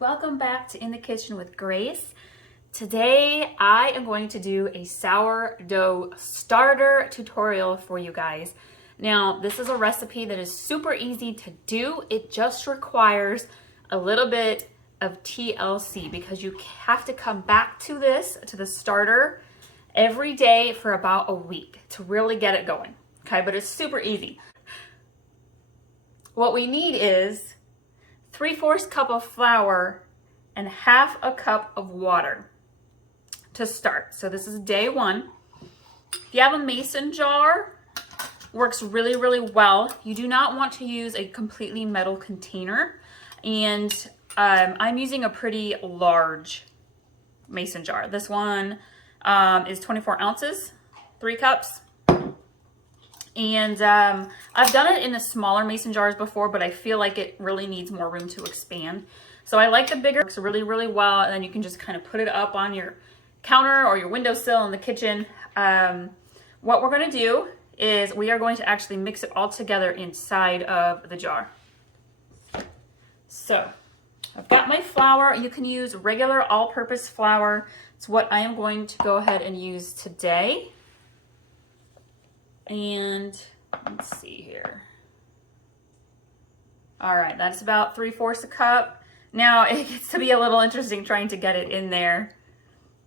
Welcome back to In the Kitchen with Grace. Today I am going to do a sourdough starter tutorial for you guys. Now this is a recipe that is super easy to do. It just requires a little bit of TLC because you have to come back to the starter every day for about a week to really get it going. Okay, but it's super easy. What we need is 3/4 cup of flour and 1/2 a cup of water to start. So this is day one. If you have a mason jar, works really, really well. You do not want to use a completely metal container. And I'm using a pretty large mason jar. This one is 24 ounces, 3 cups. And I've done it in the smaller mason jars before, but I feel like it really needs more room to expand. So I like the bigger, it works really, really well. And then you can just kind of put it up on your counter or your windowsill in the kitchen. What we're gonna do is we are going to actually mix it all together inside of the jar. So I've got my flour. You can use regular all-purpose flour. It's what I am going to go ahead and use today. And let's see here. All right, that's about 3/4 a cup. Now it gets to be a little interesting trying to get it in there.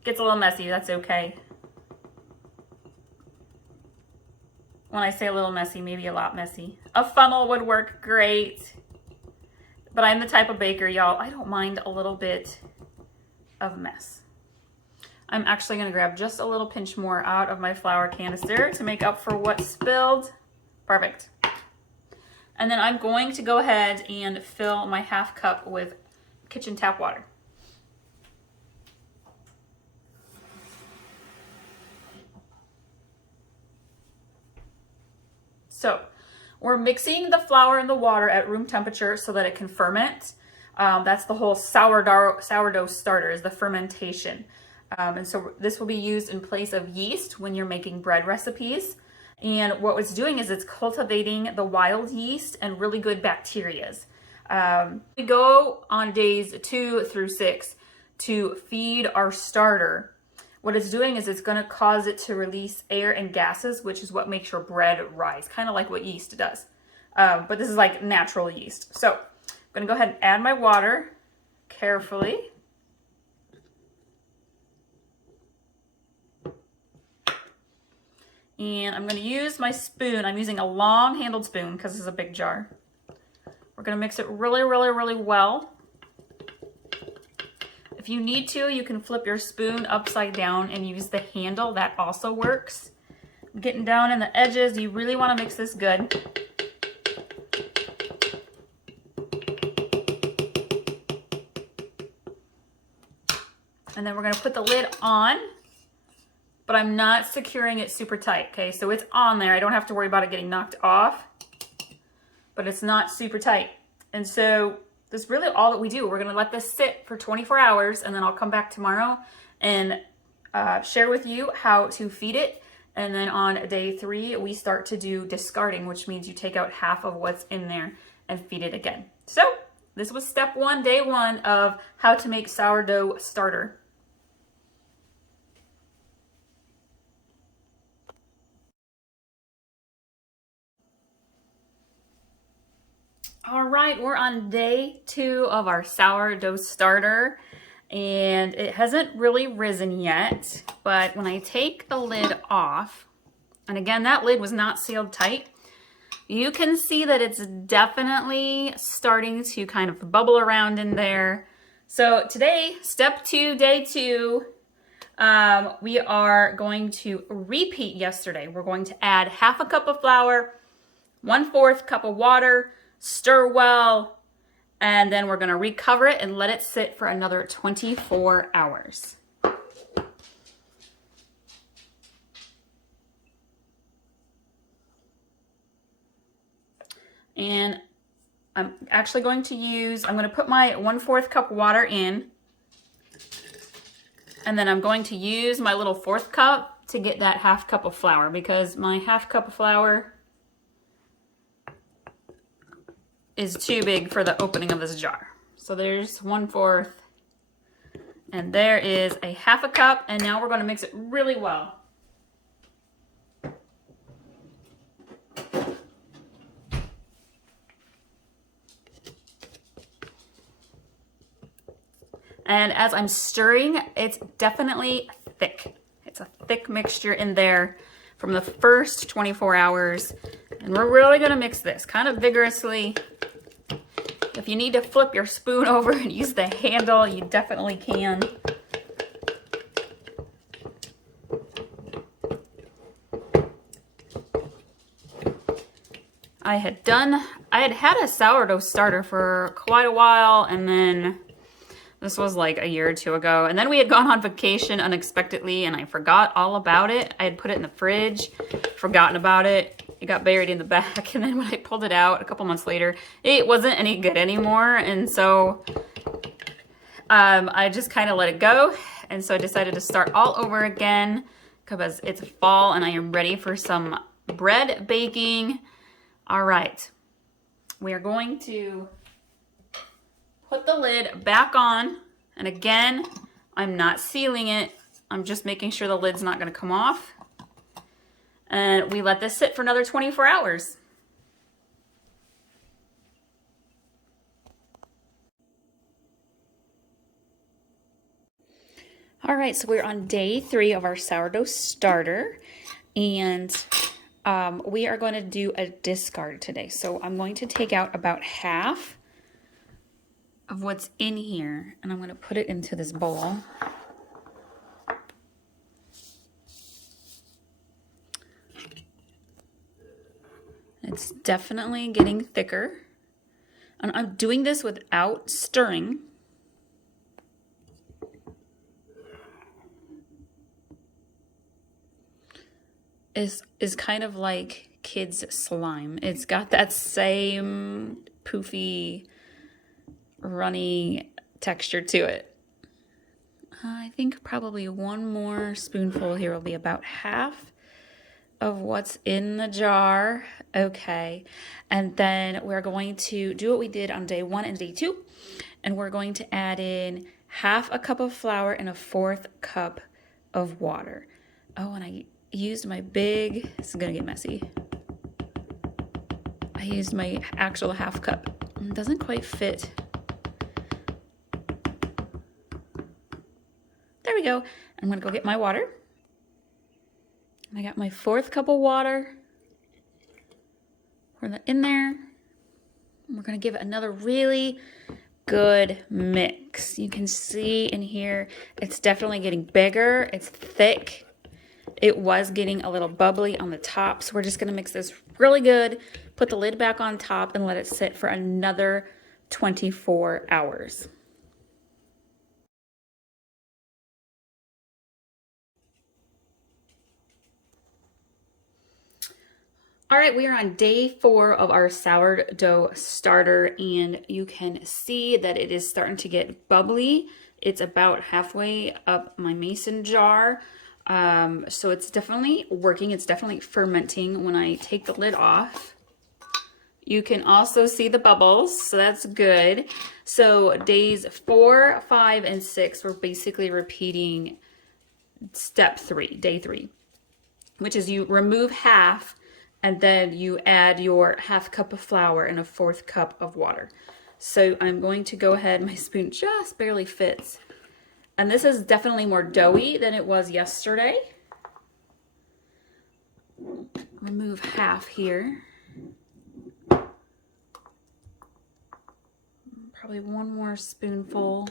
It gets a little messy, that's okay. When I say a little messy, maybe a lot messy. A funnel would work great. But I'm the type of baker, y'all, I don't mind a little bit of mess. I'm actually gonna grab just a little pinch more out of my flour canister to make up for what spilled. Perfect. And then I'm going to go ahead and fill my 1/2 cup with kitchen tap water. So we're mixing the flour and the water at room temperature so that it can ferment. That's the whole sourdough starter, is the fermentation. And so this will be used in place of yeast when you're making bread recipes. And what it's doing is it's cultivating the wild yeast and really good bacterias. We go on days 2 through 6 to feed our starter. What it's doing is it's going to cause it to release air and gases, which is what makes your bread rise, kind of like what yeast does. But this is like natural yeast. So I'm going to go ahead and add my water carefully. And I'm going to use my spoon. I'm using a long handled spoon because this is a big jar. We're going to mix it really, really, really well. If you need to, you can flip your spoon upside down and use the handle. That also works. Getting down in the edges, you really want to mix this good. And then we're going to put the lid on. But I'm not securing it super tight, okay? So it's on there. I don't have to worry about it getting knocked off, but it's not super tight. And so that's really all that we do. We're gonna let this sit for 24 hours and then I'll come back tomorrow and share with you how to feed it. And then on day 3, we start to do discarding, which means you take out half of what's in there and feed it again. So this was step 1, day 1 of how to make sourdough starter. All right, we're on day 2 of our sourdough starter, and it hasn't really risen yet, but when I take the lid off, and again, that lid was not sealed tight, you can see that it's definitely starting to kind of bubble around in there. So today, step 2, day 2, we are going to repeat yesterday. We're going to add 1/2 a cup of flour, 1/4 cup of water, stir well, and then we're going to recover it and let it sit for another 24 hours. And I'm actually going to I'm going to put my 1/4 cup water in, and then I'm going to use my little 1/4 cup to get that 1/2 cup of flour, because my 1/2 cup of flour is too big for the opening of this jar. So there's 1/4. And there is a 1/2 cup. And now we're going to mix it really well. And as I'm stirring, it's definitely thick. It's a thick mixture in there from the first 24 hours. And we're really gonna mix this kind of vigorously. If you need to flip your spoon over and use the handle, you definitely can. I had a sourdough starter for quite a while, and then this was like a year or two ago. And then we had gone on vacation unexpectedly and I forgot all about it. I had put it in the fridge, forgotten about it. It got buried in the back. And then when I pulled it out a couple months later, it wasn't any good anymore. And so I just kind of let it go. And so I decided to start all over again because it's fall and I am ready for some bread baking. All right. We are going to put the lid back on, and again, I'm not sealing it. I'm just making sure the lid's not going to come off. And we let this sit for another 24 hours. All right, so we're on day 3 of our sourdough starter, and we are going to do a discard today. So I'm going to take out about half of what's in here, and I'm going to put it into this bowl. It's definitely getting thicker, and I'm doing this without stirring. Is kind of like kids' slime. It's got that same poofy, runny texture to it. I think probably one more spoonful here will be about half of what's in the jar. Okay, and then we're going to do what we did on day 1 and day 2, and we're going to add in 1/2 cup of flour and 1/4 cup of water. Oh, and I used my big, this is gonna get messy. I used my actual 1/2 cup. It doesn't quite fit. There we go. I'm gonna go get my water. I got my 1/4 cup of water. Pour that in there. And we're gonna give it another really good mix. You can see in here, it's definitely getting bigger. It's thick. It was getting a little bubbly on the top. So we're just gonna mix this really good, put the lid back on top and let it sit for another 24 hours. All right, we are on day 4 of our sourdough starter, and you can see that it is starting to get bubbly. It's about halfway up my mason jar. So it's definitely working. It's definitely fermenting when I take the lid off. You can also see the bubbles, so that's good. So days 4, 5, and 6, we're basically repeating step 3, day 3, which is you remove half and then you add your 1/2 cup of flour and 1/4 cup of water. So I'm going to go ahead, my spoon just barely fits. And this is definitely more doughy than it was yesterday. Remove half here. Probably one more spoonful.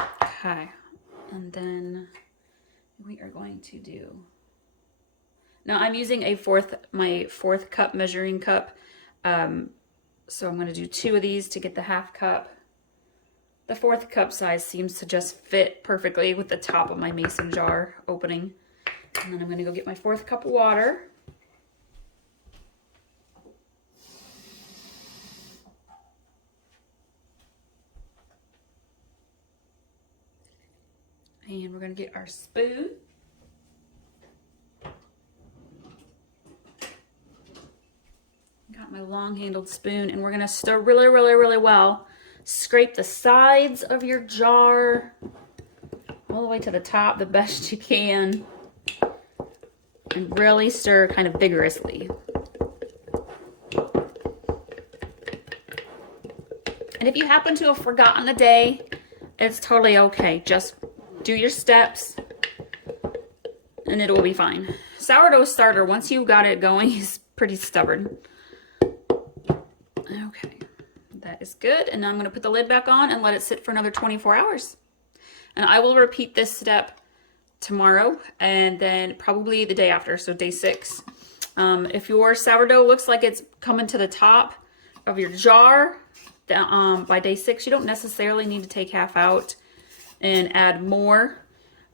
Okay, and then we are going to do, now I'm using my 4th cup measuring cup. So I'm going to do 2 of these to get the 1/2 cup. The 4th cup size seems to just fit perfectly with the top of my mason jar opening. And then I'm going to go get my 4th cup of water. And we're going to get our spoon. Got my long-handled spoon, and we're gonna stir really, really, really well. Scrape the sides of your jar all the way to the top the best you can, and really stir kind of vigorously. And if you happen to have forgotten a day, it's totally okay. Just do your steps and it will be fine. Sourdough starter, once you got it going, is pretty stubborn. Okay, that is good. And now I'm going to put the lid back on and let it sit for another 24 hours. And I will repeat this step tomorrow and then probably the day after, so day 6. If your sourdough looks like it's coming to the top of your jar by day 6, you don't necessarily need to take half out and add more.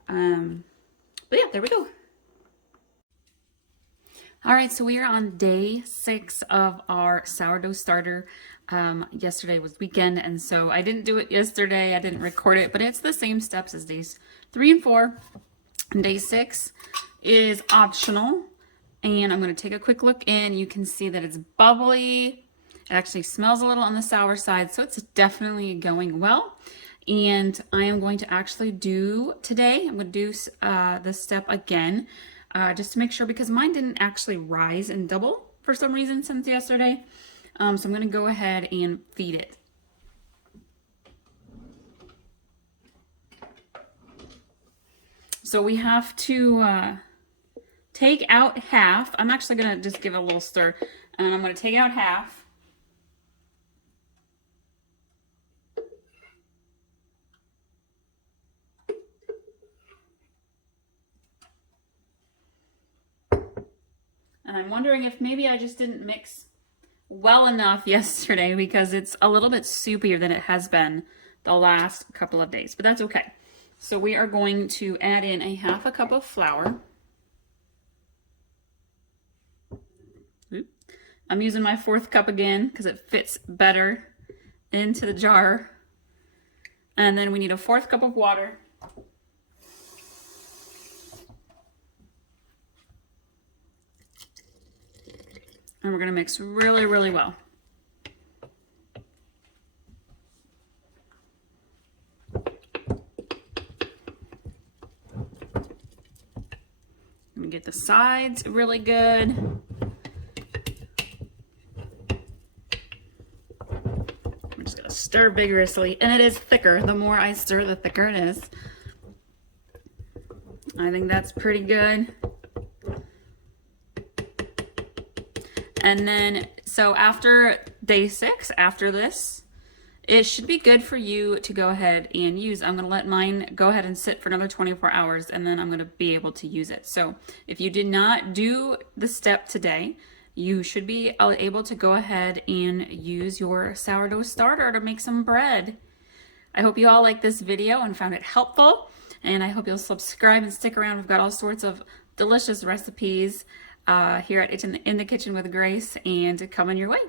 But yeah, there we go. All right, so we are on day 6 of our sourdough starter. Yesterday was weekend, and so I didn't do it yesterday. I didn't record it, but it's the same steps as days 3 and 4. And day 6 is optional. And I'm going to take a quick look in. You can see that it's bubbly. It actually smells a little on the sour side, so it's definitely going well. And I am going to actually do today, I'm going to do this step again, just to make sure, because mine didn't actually rise and double for some reason since yesterday. So I'm going to go ahead and feed it. So we have to take out half. I'm actually going to just give it a little stir, and I'm going to take out half. And I'm wondering if maybe I just didn't mix well enough yesterday, because it's a little bit soupier than it has been the last couple of days, but that's okay. So we are going to add in a half a cup of flour. I'm using my 4th cup again because it fits better into the jar. And then we need a 4th cup of water. And we're going to mix really, really well. Let me get the sides really good. I'm just going to stir vigorously. And it is thicker. The more I stir, the thicker it is. I think that's pretty good. And then, so after day 6, after this, it should be good for you to go ahead and use. I'm going to let mine go ahead and sit for another 24 hours, and then I'm going to be able to use it. So if you did not do the step today, you should be able to go ahead and use your sourdough starter to make some bread. I hope you all liked this video and found it helpful, and I hope you'll subscribe and stick around. We've got all sorts of delicious recipes here at In the Kitchen with Grace, and coming your way.